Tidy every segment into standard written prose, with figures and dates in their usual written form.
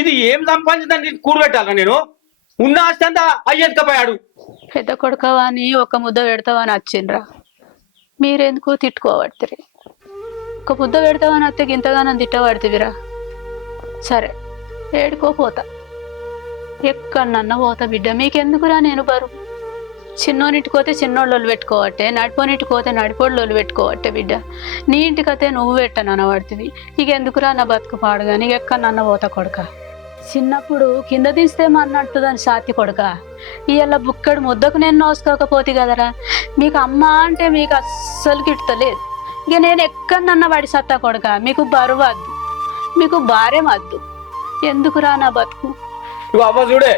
ఇది ఏం సంపాదించిందని కూడబెట్టాలా నేను? ఉన్న ఆస్తి అంతా అయ్యేదికపోయాడు. పెద్ద కొడుకవా అని ఒక ముద్ద పెడతావని వచ్చిండ్రా, మీరెందుకు తిట్టుకోబడుతుంది? ఒక ముద్ద పెడతావని అత్తకి ఇంతగానో తిట్టబడుతుందిరా. సరే ఏడుకోపోతా, ఎక్కడన్నా పోతా బిడ్డ, మీకెందుకురా నేను బరువు? చిన్నోనింటికి పోతే చిన్నోళ్ళు పెట్టుకోవట్టే, నడిపోనింటికి పోతే నడిపోళ్ళు పెట్టుకోవట్టే బిడ్డ. నీ ఇంటికైతే నువ్వు పెట్టనన్న పడుతుంది. ఇక ఎందుకురా నా బతుకు పాడుగా, నీకు ఎక్కడన్నా పోతా కొడుక. చిన్నప్పుడు కింద తీస్తే అన్నట్టుదని సాతి కొడుక, ఇవాళ బుక్కడు ముద్దకు నేను నోసుకోకపోతే కదరా. మీకు అమ్మ అంటే మీకు అస్సలు గిట్టలేదు. ఇక నేను ఎక్కడన్నా పడి సత్తా కొడుక, మీకు బరువు వద్దు, మీకు భార్యం వద్దు. ఎందుకురా నా బతుకు? నువ్వు అవ్వ చూడే,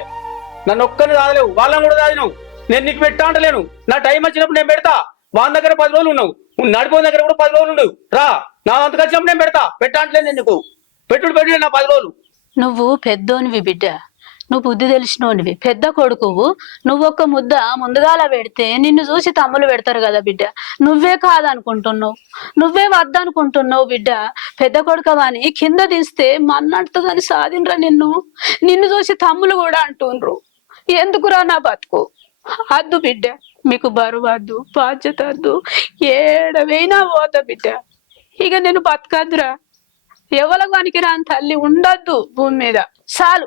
నన్ను ఒక్కరిని రాదలేవు, వాళ్ళని కూడా రాదినవు. నేను నీకు పెట్టా అంటలేను. నా టైం వచ్చినప్పుడు నేను పెడతా. వాళ్ళ దగ్గర 10 రోజులు ఉన్నావు, నువ్వు నడిపోయిన దగ్గర కూడా 10 రోజులు ఉండవు. రా, నా అంతకు వచ్చినప్పుడు నేను పెడతా. పెట్టా అంటలేదు నేను నీకు. పెట్టుడు నా 10 రోజులు. నువ్వు పెద్దోనివి బిడ్డ, నువ్వు బుద్ధి తెలిసినోనివి, పెద్ద కొడుకువు. నువ్వు ఒక్క ముద్ద ముందుగాల పెడితే నిన్ను చూసి తమ్ములు పెడతారు కదా బిడ్డ. నువ్వే కాదనుకుంటున్నావు, నువ్వే వద్దనుకుంటున్నావు బిడ్డ. పెద్ద కొడుకవాని కింద తీస్తే మన్నట్టుదని సాధినరా నిన్ను. నిన్ను చూసి తమ్ములు కూడా అంటుండ్రు. ఎందుకురా నా బతుకు? అద్దు బిడ్డ, మీకు బరువు వద్దు, బాధ్యత వద్దు, ఏడవైనా పోతా బిడ్డ. ఇక నేను బతకద్దురా. ఎవరికి పనికిరాని తల్లి ఉండద్దు భూమి మీద. చాలు.